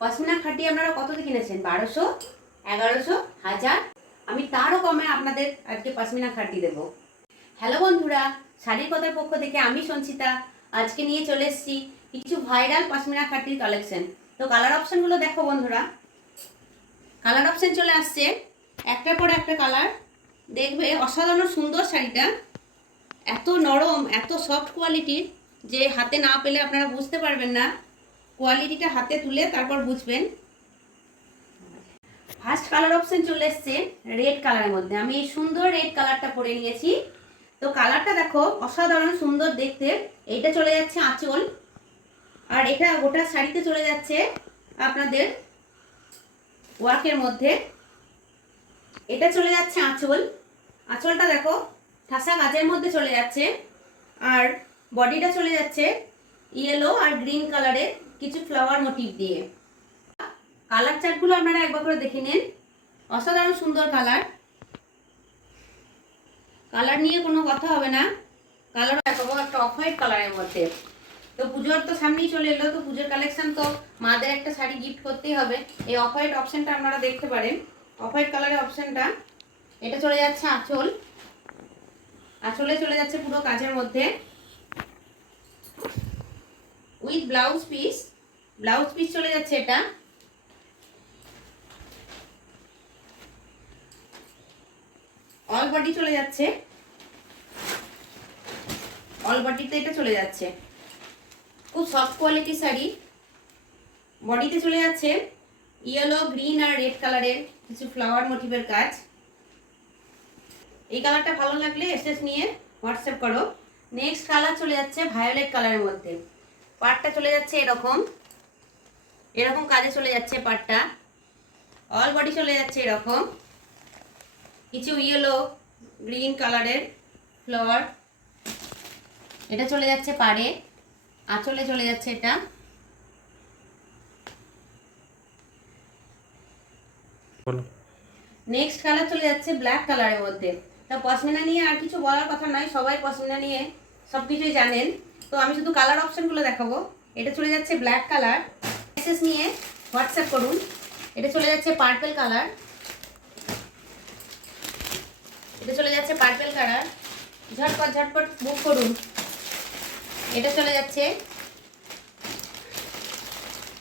পশমিনা খাটি আপনারা কততে কিনেছেন? 1200, 1100, 1000? আমি তারও কমে আপনাদের আজকে পশমিনা খাটি দেব। হ্যালো বন্ধুরা, শাড়ির কথার পক্ষ থেকে আমি সঞ্চিতা আজকে নিয়ে চলে এসেছি কিছু ভাইরাল পশমিনা খাটির কালেকশন। তো কালার অপশনগুলো দেখো বন্ধুরা। কালার অপশন চলে আসছে একটার পর একটা কালার। দেখবে অসাধারণ সুন্দর শাড়িটা, এত নরম, এত সফট কোয়ালিটির যে হাতে না পেলে আপনারা বুঝতে পারবেন না। কোয়ালিটিটা হাতে তুলে তারপর বুঝবেন। ফার্স্ট কালার অপশন চলে এসছে রেড কালারের মধ্যে। আমি এই সুন্দর রেড কালারটা পরে নিয়েছি। তো কালারটা দেখো অসাধারণ সুন্দর দেখতে। এইটা চলে যাচ্ছে আঁচল, আর এটা গোটা শাড়িতে চলে যাচ্ছে আপনাদের ওয়ার্কের মধ্যে। এটা চলে যাচ্ছে আঁচল। আঁচলটা দেখো ঠাসা কাজের মধ্যে চলে যাচ্ছে, আর বডিটা চলে যাচ্ছে ইয়েলো আর গ্রিন কালারের কিছু ফ্লাওয়ার মোটিভ দিয়ে। কালার চার্টগুলো আপনারা একবার করে দেখে নিন। অসাধারণ সুন্দর কালার, কালার নিয়ে কোনো কথা হবে না। কালার দেখাবো একটা অফ হোয়াইট কালারের মধ্যে। তো পুজোর তো সামনেই চলে এলো, তো পুজোর কালেকশন তো মাদের একটা শাড়ি গিফট করতেই হবে। এই অফ হোয়াইট অপশনটা আপনারা দেখতে পারেন। অফ হোয়াইট কালারের অপশনটা, এটা চলে যাচ্ছে আঁচল। আঁচলে চলে যাচ্ছে পুরো কাজের মধ্যে with blouse piece. Blouse piece চলে যাচ্ছে এটা। অল বডি চলে যাচ্ছে, অল বডিতে এটা চলে যাচ্ছে। খুব সফট কোয়ালিটি শাড়ি। বডিতে চলে যাচ্ছে ইয়েলো, গ্রিন আর রেড কালারের কিছু ফ্লাওয়ার মোটিভের কাজ। এই কালারটা ভালো লাগলে এসএস নিয়ে হোয়াটসঅ্যাপ করো। নেক্সট কালার চলে যাচ্ছে ভায়োলেট কালারের মধ্যে। পাড়টা চলে যাচ্ছে এরকম, এরকম কাজে চলে যাচ্ছে পাড়টা। অল বডি চলে যাচ্ছে এরকম কিছু ইয়েলো গ্রিন কালারের ফ্লাওয়ার। এটা চলে যাচ্ছে পাড়ে, আঁচলে চলে যাচ্ছে এটা। নেক্সট কালার চলে যাচ্ছে ব্ল্যাক কালারের মধ্যে। তা পশমিনা নিয়ে আর কিছু বলার কথা নয়, সবাই পশমিনা নিয়ে সব কিছুই জানেন। তো আমি শুধু কালার অপশনগুলো দেখাবো। এটা চলে যাচ্ছে ব্ল্যাক কালার, মেসেজ নিয়ে হোয়াটসঅ্যাপ করুন। এটা চলে যাচ্ছে পার্পল কালার, এটা চলে যাচ্ছে পার্পল কালার, ঝটপট ঝটপট বুক করুন। এটা চলে যাচ্ছে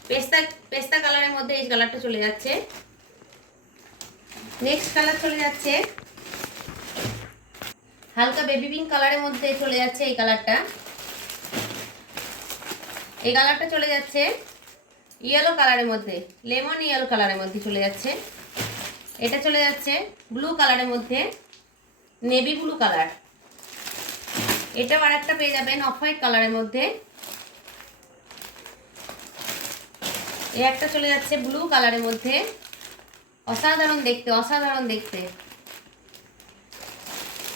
পেস্তা পেস্তা কালারের মধ্যে, এই কালারটা চলে যাচ্ছে। নেক্সট কালার চলে যাচ্ছে হালকা বেবি পিঙ্ক কালারের মধ্যে চলে যাচ্ছে এই কালারটা। এই কালারটা চলে যাচ্ছে ইয়েলো কালারের মধ্যে, লেমন ইয়েলো কালারের মধ্যে চলে যাচ্ছে। এটা চলে যাচ্ছে ব্লু কালারের মধ্যে, নেভি ব্লু কালার। এটাও আর একটা পেয়ে যাবেন অফ হোয়াইট কালারের মধ্যে। এই একটা চলে যাচ্ছে ব্লু কালারের মধ্যে। অসাধারণ দেখতে, অসাধারণ দেখতে।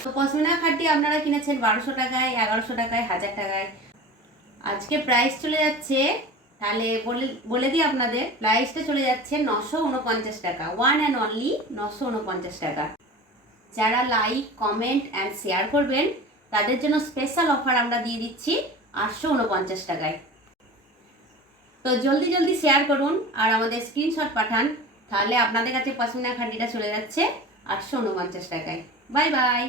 তো পশমিনা খাটি আপনারা কিনেছেন 1200 টাকায়, 1100 টাকায়, 1000 টাকায়। আজকে প্রাইস চলে যাচ্ছে, তাহলে বলে দিই আপনাদের, প্রাইসটা চলে যাচ্ছে 949 টাকা। ওয়ান অ্যান্ড অনলি 949 টাকা। যারা লাইক, কমেন্ট অ্যান্ড শেয়ার করবেন তাদের জন্য স্পেশাল অফার আমরা দিয়ে দিচ্ছি 849 টাকায়। তো জলদি জলদি শেয়ার করুন আর আমাদের স্ক্রিনশট পাঠান, তাহলে আপনাদের কাছে পশমিনা খাটিটা চলে যাচ্ছে 849 টাকায়। Bye bye.